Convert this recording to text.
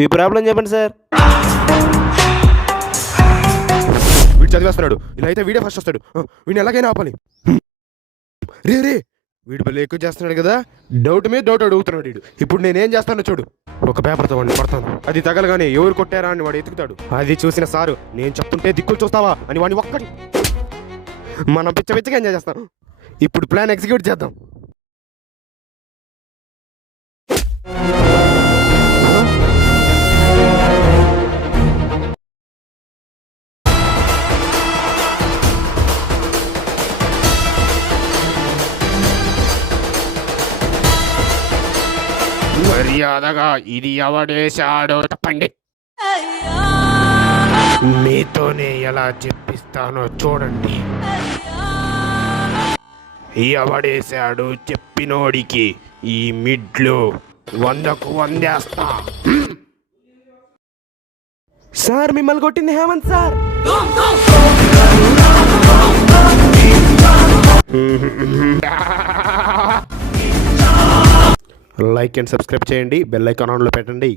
ఈ ప్రాబ్లం చెప్పండి సార్. వీడు చదివేస్తున్నాడు. ఇలా అయితే వీడే ఫస్ట్ వస్తాడు. వీడిని ఎలాగైనా ఆపాలి. రే రే వీడు మళ్ళీ ఎక్కువ చేస్తున్నాడు కదా, డౌట్ మీద డౌట్ అడుగుతున్నాడు వీడు. ఇప్పుడు నేనేం చేస్తానో చూడు. ఒక పేపర్తో వాడిని కొడతాను. అది తగలగానే ఎవరు కొట్టారా అని వాడు ఎతుకుతాడు. అది చూసిన సారు నేను చెప్తుంటే దిక్కులు చూస్తావా అని వాడిని ఒక్కటి మనం పిచ్చ పిచ్చగా ఎంజాయ్ చేస్తాం. ఇప్పుడు ప్లాన్ ఎగ్జిక్యూట్ చేద్దాం. మర్యాదగా ఇది ఎవడేశాడో చెప్పండి. మీతోనే ఎలా చెప్పిస్తానో చూడండి. ఎవడేశాడు చెప్పినోడికి ఈ మిడ్లు 100కు 100 వేస్తా. సార్ మిమ్మల్ని కొట్టింది Hemanth sir. Like and subscribe చేయండి. బెల్ ఐకాన్ ఆన్లో పెట్టండి.